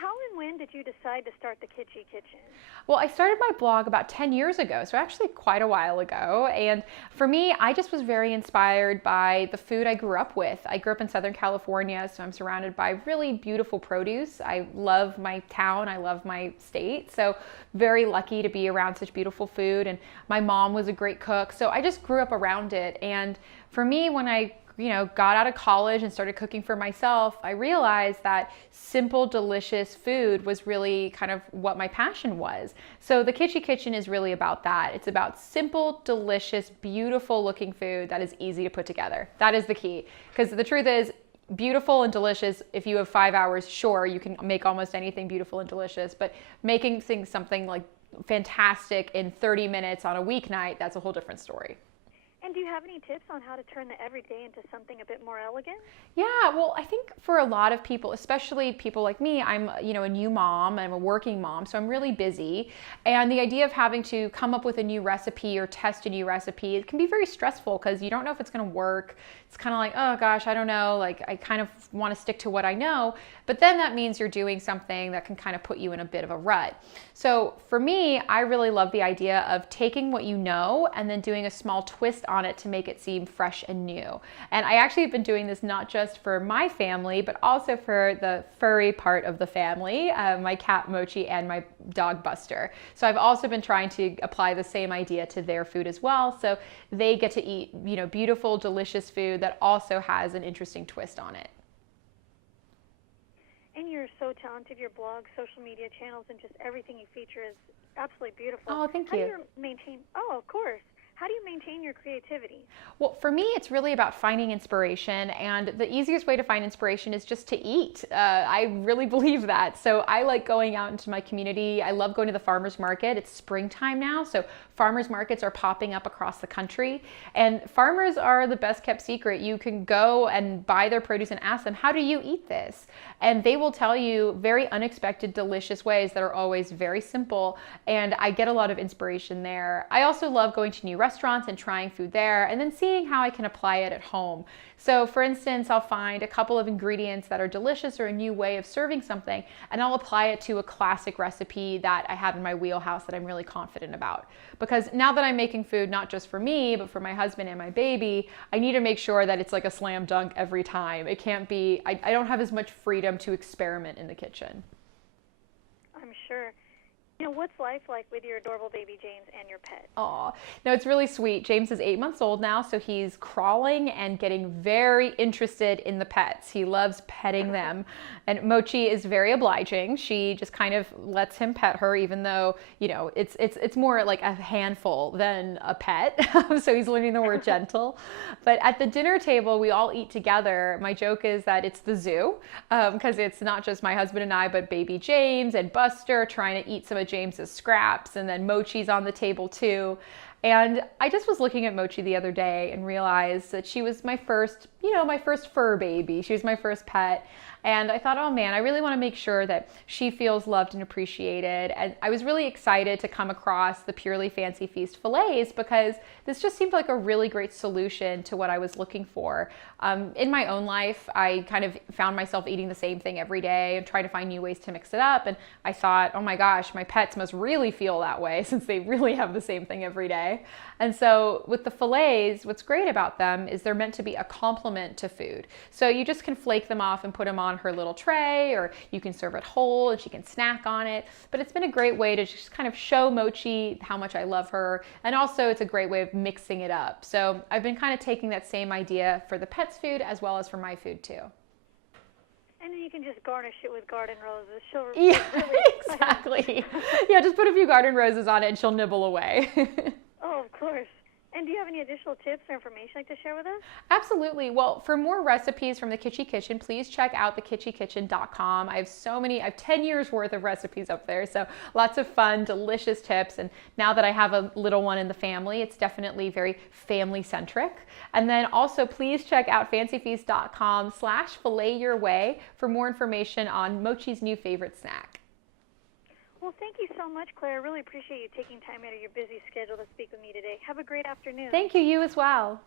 how and when did you decide to start the Kitchy Kitchen? Well, I started my blog about 10 years ago, so actually quite a while ago. And for me, I just was very inspired by the food I grew up with. I grew up in Southern California, so I'm surrounded by really beautiful produce. I love my town, I love my state, so very lucky to be around such beautiful food. And my mom was a great cook, so I just grew up around it. And for me, when I got out of college and started cooking for myself, I realized that simple, delicious food was really kind of what my passion was. So the Kitchy Kitchen is really about that. It's about simple, delicious, beautiful looking food that is easy to put together. That is the key. Because the truth is, beautiful and delicious, if you have 5 hours, sure, you can make almost anything beautiful and delicious, but making things something like fantastic in 30 minutes on a weeknight, that's a whole different story. And do you have any tips on how to turn the everyday into something a bit more elegant? Yeah, well, I think for a lot of people, especially people like me, I'm, a new mom, I'm a working mom, so I'm really busy. And the idea of having to come up with a new recipe or test a new recipe, it can be very stressful because you don't know if it's going to work. It's kind of like, oh gosh, I don't know, like I kind of want to stick to what I know, but then that means you're doing something that can kind of put you in a bit of a rut. So for me, I really love the idea of taking what you know and then doing a small twist on it to make it seem fresh and new. And I actually have been doing this not just for my family, but also for the furry part of the family, my cat Mochi and my dog Buster. So I've also been trying to apply the same idea to their food as well. So they get to eat, beautiful, delicious food that also has an interesting twist on it. And you're so talented. Your blog, social media channels, and just everything you feature is absolutely beautiful. Oh, thank you. How do you maintain? Oh, of course. How do you maintain your creativity? Well, for me, it's really about finding inspiration, and the easiest way to find inspiration is just to eat. I really believe that. So I like going out into my community. I love going to the farmers market. It's springtime now, so farmers markets are popping up across the country, and farmers are the best kept secret. You can go and buy their produce and ask them, how do you eat this? And they will tell you very unexpected, delicious ways that are always very simple, and I get a lot of inspiration there. I also love going to new restaurants and trying food there and then seeing how I can apply it at home. So for instance, I'll find a couple of ingredients that are delicious or a new way of serving something, and I'll apply it to a classic recipe that I have in my wheelhouse that I'm really confident about. Because now that I'm making food, not just for me, but for my husband and my baby, I need to make sure that it's like a slam dunk every time. It can't be, I don't have as much freedom to experiment in the kitchen. I'm sure. What's life like with your adorable baby James and your pet? Aw, no, it's really sweet. James is 8 months old now, so he's crawling and getting very interested in the pets. He loves petting them. And Mochi is very obliging. She just kind of lets him pet her, even though, it's more like a handful than a pet. So he's learning the word gentle. But at the dinner table, we all eat together. My joke is that it's the zoo, because it's not just my husband and I, but baby James and Buster trying to eat some of James's scraps, and then Mochi's on the table too. And I just was looking at Mochi the other day and realized that she was my first fur baby. She was my first pet. And I thought, oh man, I really want to make sure that she feels loved and appreciated. And I was really excited to come across the Purely Fancy Feast fillets because this just seemed like a really great solution to what I was looking for. In my own life, I kind of found myself eating the same thing every day and trying to find new ways to mix it up. And I thought, oh my gosh, my pets must really feel that way since they really have the same thing every day. And so with the fillets, what's great about them is they're meant to be a complement to food. So you just can flake them off and put them on her little tray, or you can serve it whole and she can snack on it. But it's been a great way to just kind of show Mochi how much I love her. And also it's a great way of mixing it up. So I've been kind of taking that same idea for the pet's food as well as for my food too. And then you can just garnish it with garden roses. Yeah, exactly. Yeah, just put a few garden roses on it and she'll nibble away. Oh, of course. And do you have any additional tips or information you'd like to share with us? Absolutely. Well, for more recipes from the Kitchy Kitchen, please check out thekitchykitchen.com. I have 10 years worth of recipes up there, so lots of fun, delicious tips. And now that I have a little one in the family, it's definitely very family-centric. And then also please check out fancyfeast.com/filletyourway for more information on Mochi's new favorite snack. Well, thank you so much, Claire. I really appreciate you taking time out of your busy schedule to speak with me today. Have a great afternoon. Thank you. You as well.